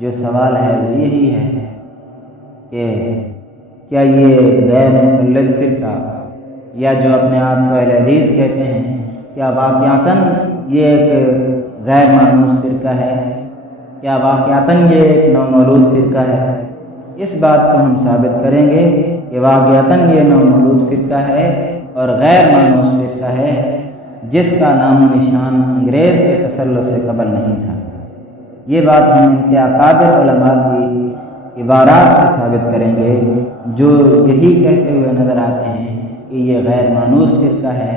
جو سوال ہے وہ یہی ہے کہ کیا یہ غیر مقلد فرقہ یا جو اپنے آپ کو اہل حدیث کہتے ہیں، کیا واقعتاً یہ ایک غیر مانوس فرقہ ہے؟ کیا واقعتاً یہ ایک نومولود فرقہ ہے؟ اس بات کو ہم ثابت کریں گے کہ واقعتاً یہ نومولود فرقہ ہے اور غیر مانوس فرقہ ہے، جس کا نام و نشان انگریز کے تسلط سے قبل نہیں تھا۔ یہ بات ہم ان کے اکابر علماء کی عبارات سے ثابت کریں گے، جو یہی کہتے ہوئے نظر آتے ہیں کہ یہ غیر مانوس فرقہ ہے،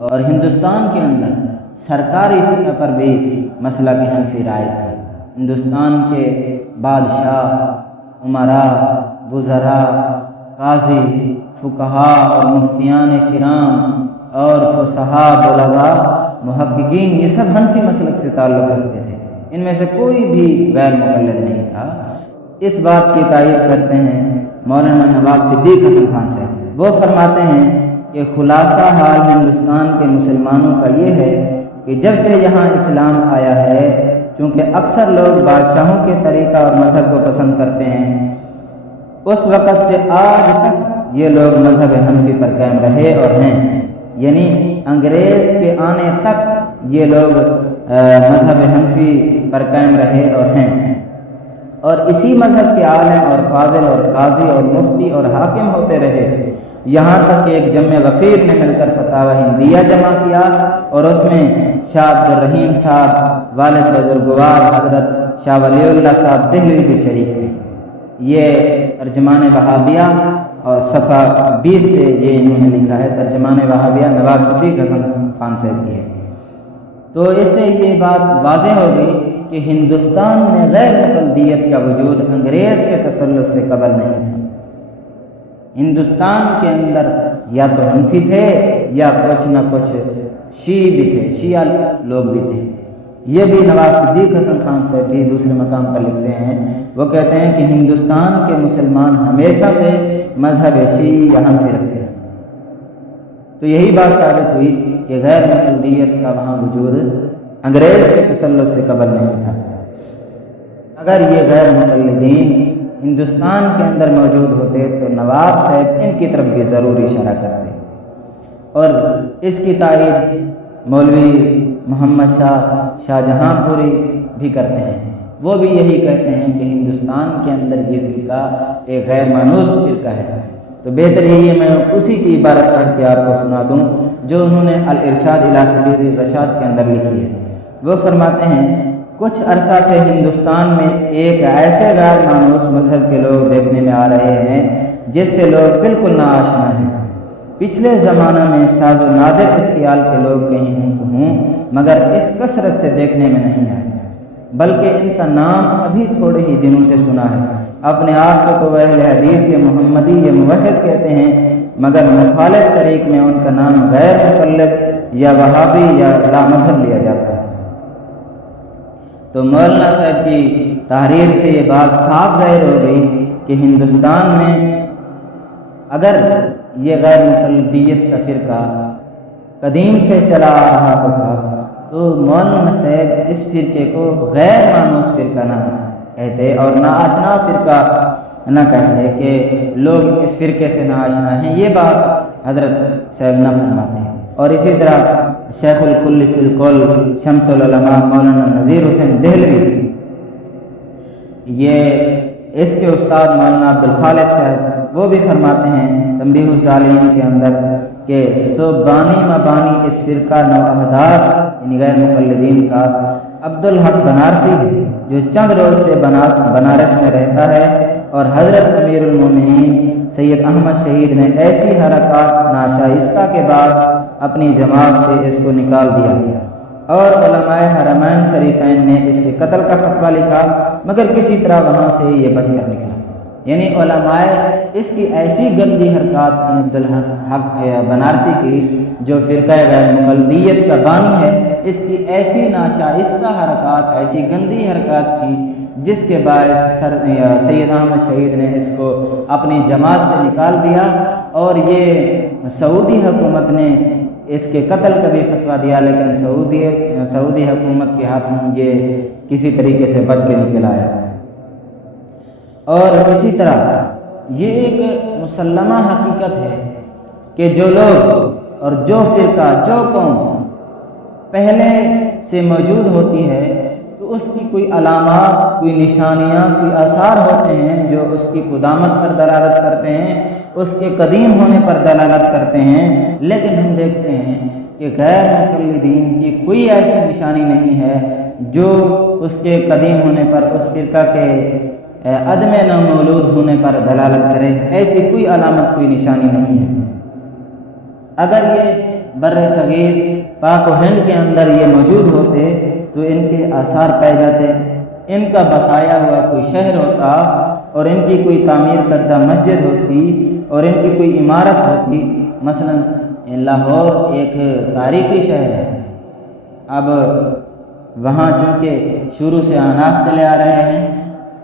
اور ہندوستان کے اندر سرکاری سطح پر بھی مسئلہ کی حنفی رائج ہے۔ ہندوستان کے بادشاہ، امراء، وزراء، قاضی، فقہاء اور مفتیان کرام اور فصحاء، بلغاء، محققین، یہ سب حنفی مسلک سے تعلق رکھتے تھے، ان میں سے کوئی بھی غیر مقلد نہیں تھا۔ اس بات کی تائید کرتے ہیں مولانا نواب صدیق حسن خان سے۔ وہ فرماتے ہیں کہ خلاصہ حال ہندوستان کے مسلمانوں کا یہ ہے کہ جب سے یہاں اسلام آیا ہے، چونکہ اکثر لوگ بادشاہوں کے طریقہ اور مذہب کو پسند کرتے ہیں، اس وقت سے آج تک یہ لوگ مذہب حنفی پر قائم رہے اور ہیں، یعنی انگریز کے آنے تک یہ لوگ مذہب حنفی پر قائم رہے اور ہیں، اور اسی مذہب کے عالم اور فاضل اور قاضی اور مفتی اور حاکم ہوتے رہے، یہاں تک کہ ایک جمع غفیر نے مل کر فتاوی ہندیہ جمع کیا، اور اس میں شاہ عبد الرحیم صاحب، والد بزرگوار حضرت شاہ ولی اللہ صاحب دہلوی بھی شریک تھے۔ یہ ترجمان وہابیہ اور صفحہ 20 پہ یہ انہوں نے لکھا ہے، ترجمان وہابیہ نواب صدیق حسن خان صاحب کی ہے۔ تو اس سے یہ بات واضح ہو گئی کہ ہندوستان میں غیر مقلدیت کا وجود انگریز کے تسلط سے قبل نہیں تھا۔ ہندوستان کے اندر یا تو حنفی تھے یا کچھ نہ کچھ شیعہ بھی تھے، شیعہ لوگ بھی تھے۔ یہ بھی نواب صدیق حسن خان صاحب بھی دوسرے مقام پر لکھتے ہیں، وہ کہتے ہیں کہ ہندوستان کے مسلمان ہمیشہ سے مذہب شیعہ یا حنفی رکھتے ہیں۔ تو یہی بات ثابت ہوئی کہ غیر مقلدیت کا وہاں وجود انگریز کے تسلط سے قبل نہیں تھا۔ اگر یہ غیر مقلدین ہندوستان کے اندر موجود ہوتے تو نواب صاحب ان کی طرف بھی ضرور اشارہ کرتے، اور اس کی تائید مولوی محمد شاہ جہاں پوری بھی کرتے ہیں۔ وہ بھی یہی کہتے ہیں کہ ہندوستان کے اندر یہ فرقہ ایک غیر مانوس فرقہ ہے۔ تو بہتر یہی ہے میں اسی کی عبارت پڑھ کے آپ کو سنا دوں جو انہوں نے الارشاد الی سبیل الرشاد کے اندر لکھی ہے۔ وہ فرماتے ہیں کچھ عرصہ سے ہندوستان میں ایک ایسے غیر مانوس مذہب کے لوگ دیکھنے میں آ رہے ہیں جس سے لوگ بالکل ناآشنا ہیں۔ پچھلے زمانہ میں شاذ و نادر اس خیال کے لوگ کہیں ہوں مگر اس کثرت سے دیکھنے میں نہیں آئے، بلکہ ان کا نام ابھی تھوڑے ہی دنوں سے سنا ہے۔ اپنے آپ کو تو اہل حدیث یا محمدی یا موحد کہتے ہیں، مگر مخالف طریق میں ان کا نام غیر مقلد یا وہابی یا لامذہب لیا جاتا ہے۔ تو مولانا صاحب کی تحریر سے یہ بات صاف ظاہر ہو گئی کہ ہندوستان میں اگر یہ غیر مقلدیت کا فرقہ قدیم سے چلا آ رہا ہوتا تو مولانا صاحب اس فرقے کو غیر مانوس فرقہ نہ کہتے اور ناآشنا فرقہ نہ کہتے کہ لوگ اس فرقے سے ناآشنا ہیں، یہ بات حضرت صاحب نہ فرماتے ہیں۔ اور اسی طرح شیخ الکل فی القول شمس العلماء مولانا نذیر حسین دہلوی، یہ اس کے استاد مولانا عبدالخالق صاحب، وہ بھی فرماتے ہیں تنبیہ الصالحین کے اندر کہ بانی مبانی اس فرقہ نو احداث یعنی غیر مقلدین کا عبدالحق بنارسی جو چند روز سے بنارس میں رہتا ہے، اور حضرت امیر المومنین سید احمد شہید نے ایسی حرکات ناشائستہ کے باعث اپنی جماعت سے اس کو نکال دیا، اور علماء حرمین شریفین نے اس کے قتل کا فتویٰ لکھا، مگر کسی طرح وہاں سے یہ بچ کر نکلا۔ یعنی علماء اس کی ایسی گندی حرکات عبدالحق بنارسی کی جو فرقہ غیر مقلدیت کا بانی ہے، اس کی ایسی ناشائستہ حرکات، ایسی گندی حرکات کی جس کے باعث سید احمد شہید نے اس کو اپنی جماعت سے نکال دیا، اور یہ سعودی حکومت نے اس کے قتل کا بھی فتویٰ دیا، لیکن سعودی حکومت کے ہاتھوں یہ کسی طریقے سے بچ کے نکل آیا۔ اور اسی طرح یہ ایک مسلمہ حقیقت ہے کہ جو لوگ اور جو فرقہ جو قوم پہلے سے موجود ہوتی ہے تو اس کی کوئی علامات، کوئی نشانیاں، کوئی آثار ہوتے ہیں جو اس کی قدامت پر دلالت کرتے ہیں، اس کے قدیم ہونے پر دلالت کرتے ہیں، لیکن ہم دیکھتے ہیں کہ غیر مقلدین کی کوئی ایسی نشانی نہیں ہے جو اس کے قدیم ہونے پر، اس فرقہ کے عدم نامولود ہونے پر دلالت کرے۔ ایسی کوئی علامت، کوئی نشانی نہیں ہے۔ اگر یہ بر صغیر پاک و ہند کے اندر یہ موجود ہوتے تو ان کے آثار پائے جاتے، ان کا بسایا ہوا کوئی شہر ہوتا اور ان کی کوئی تعمیر کردہ مسجد ہوتی اور ان کی کوئی عمارت ہوتی۔ مثلا لاہور ایک تاریخی شہر ہے، اب وہاں چونکہ شروع سے احناف چلے آ رہے ہیں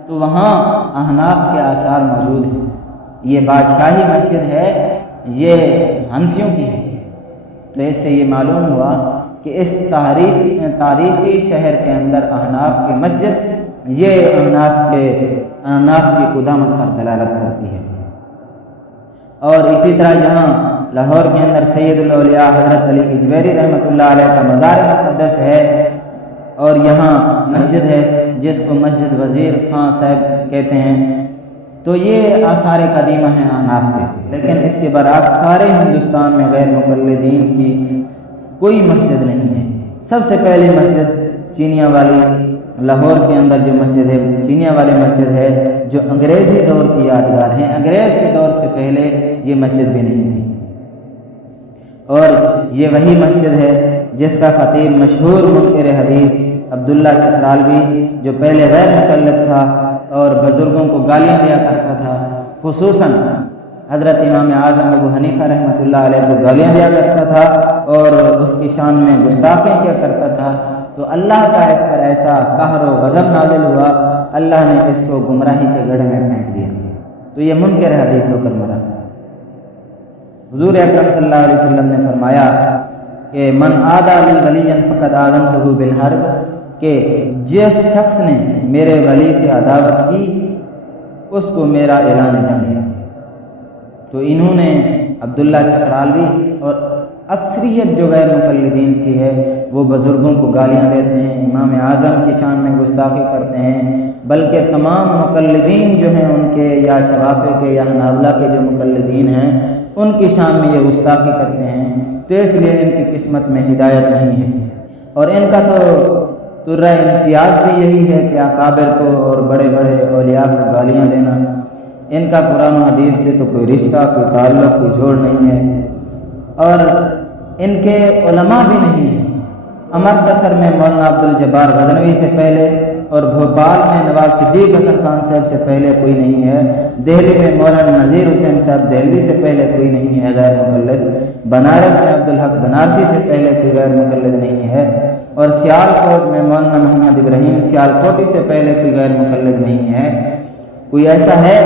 تو وہاں احناف کے آثار موجود ہیں۔ یہ بادشاہی مسجد ہے، یہ حنفیوں کی ہے، تو اس سے یہ معلوم ہوا کہ اس تاریخی شہر کے اندر احناف کی مسجد یہ احناف کی قدامت پر دلالت کرتی ہے۔ اور اسی طرح جہاں لاہور کے اندر سید الاولیاء حضرت علی اجویری رحمۃ اللہ علیہ کا مزار مقدس ہے، اور یہاں مسجد ہے جس کو مسجد وزیر خان صاحب کہتے ہیں، تو یہ آثار قدیمہ ہیں احناف کے۔ لیکن اس کے برعکس سارے ہندوستان میں غیر مقلدین کی کوئی مسجد نہیں ہے۔ سب سے پہلی مسجد چینیاں والی، لاہور کے اندر جو مسجد ہے چینیاں والی مسجد ہے، جو انگریزی دور کی یادگار ہے۔ انگریز کے دور سے پہلے یہ مسجد بھی نہیں تھی، اور یہ وہی مسجد ہے جس کا خطیب مشہور منکر حدیث عبداللہ چترالوی، جو پہلے غیر مقلد تھا اور بزرگوں کو گالیاں دیا کرتا تھا، خصوصاً حضرت امام اعظم ابو حنیفہ رحمۃ اللہ علیہ کو گالیاں دیا کرتا تھا اور اس کی شان میں گستاخی کیا کرتا تھا، تو اللہ کا اس پر ایسا قہر و غضب نازل ہوا، اللہ نے اس کو گمراہی کے گڑھے میں پھینک دیا، تو یہ منکر حدیث ہو کر مرا۔ حضور اکرم صلی اللہ علیہ وسلم نے فرمایا کہ من عادی لی ولیا فقد آذنتہ بالحرب، کہ جس شخص نے میرے ولی سے عداوت کی اس کو میرا اعلان جنگ ہے۔ تو انہوں نے عبداللہ چترالوی اور اکثریت جو غیر مقلدین کی ہے وہ بزرگوں کو گالیاں دیتے ہیں، امام اعظم کی شان میں گستاخی کرتے ہیں، بلکہ تمام مقلدین جو ہیں ان کے یا شوافع کے یا حنابلہ کے جو مقلدین ہیں ان کی شان میں یہ گستاخی کرتے ہیں، تو اس لیے ان کی قسمت میں ہدایت نہیں ہے۔ اور ان کا تو ترہ امتیاز بھی یہی ہے کہ اکابر کو اور بڑے بڑے اولیاء کو گالیاں دینا۔ ان کا قرآن و حدیث سے تو کوئی رشتہ، کوئی تعلق، کوئی جوڑ نہیں ہے، اور ان کے علماء بھی نہیں ہیں۔ امرتسر میں مولانا عبدالجبار غزنوی سے پہلے اور بھوپال میں نواب صدیق حسن خان صاحب سے پہلے کوئی نہیں ہے، دہلی میں مولانا نذیر حسین صاحب دہلوی سے پہلے کوئی نہیں ہے غیر مقلد، بنارس میں عبدالحق بنارسی سے پہلے کوئی غیر مقلد نہیں ہے، اور سیالکوٹ میں مولانا محمد ابراہیم سیالکوٹی سے پہلے کوئی غیر مقلد نہیں ہے۔ کوئی ایسا ہے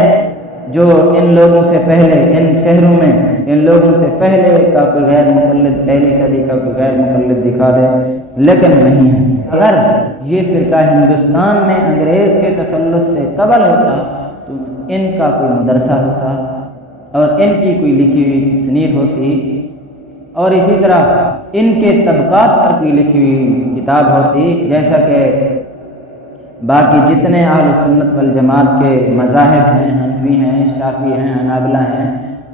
جو ان لوگوں سے پہلے، ان شہروں میں ان لوگوں سے پہلے کا کوئی غیر مقلد، پہلی صدی کا کوئی غیر مقلد دکھا دے، لیکن نہیں ہے۔ اگر یہ فرقہ ہندوستان میں انگریز کے تسلط سے قبل ہوتا تو ان کا کوئی مدرسہ ہوتا اور ان کی کوئی لکھی ہوئی تصنیف ہوتی، اور اسی طرح ان کے طبقات پر کوئی لکھی ہوئی کتاب ہوتی، جیسا کہ باقی جتنے اہل سنت والجماعت کے مذاہب ہیں، حنفی ہیں، شافعی ہیں، حنابلہ ہیں،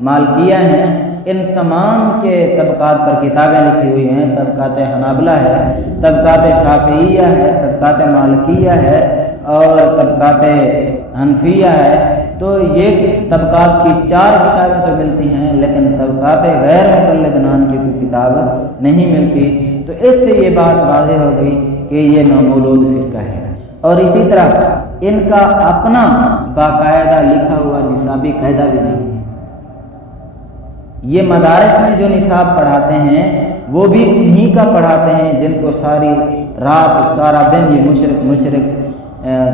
مالکیہ ہیں، ان تمام کے طبقات پر کتابیں لکھی ہوئی ہیں۔ طبقات حنابلہ ہے، طبقات شافعیہ ہے، طبقات مالکیہ ہے اور طبقات حنفیہ ہے، تو یہ طبقات کی 4 کتابیں تو ملتی ہیں، لیکن طبقات غیر مقلد نام کی کوئی کتاب نہیں ملتی۔ تو اس سے یہ بات واضح ہو گئی کہ یہ نامولود فرقہ ہے۔ اور اسی طرح ان کا اپنا باقاعدہ لکھا ہوا نصابی قاعدہ بھی نہیں ہے۔ یہ مدارس میں جو نصاب پڑھاتے ہیں وہ بھی انہی کا پڑھاتے ہیں جن کو ساری رات سارا دن یہ مشرک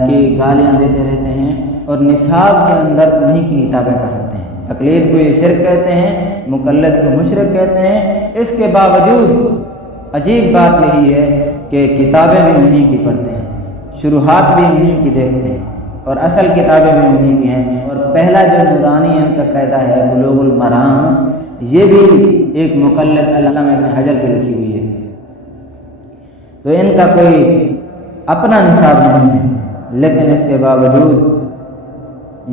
کی گالیاں دیتے رہتے ہیں، اور نصاب کے اندر انہی کی کتابیں پڑھاتے ہیں۔ تقلید کو یہ شرک کہتے ہیں، مقلد کو مشرک کہتے ہیں۔ اس کے باوجود عجیب بات یہی ہے کہ کتابیں بھی انہی کی پڑھتے ہیں، شروحات بھی انہی کی دیکھتے ہیں، اور اصل کتابیں بھی انہیں کی ہیں، اور پہلا جو نورانی ان کا قاعدہ ہے بلوغ المرام، یہ بھی ایک مقلد علامہ ابن حجر کی لکھی ہوئی ہے۔ تو ان کا کوئی اپنا نصاب نہیں ہے، لیکن اس کے باوجود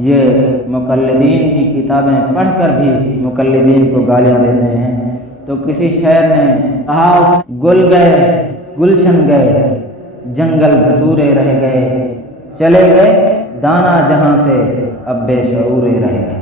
یہ مقلدین کی کتابیں پڑھ کر بھی مقلدین کو گالیاں دیتے ہیں۔ تو کسی شاعر نے کہا، گل گئے گلشن گئے، جنگل دھتورے رہ گئے، چلے گئے دانا جہاں سے اب بے شعورے رہ گئے۔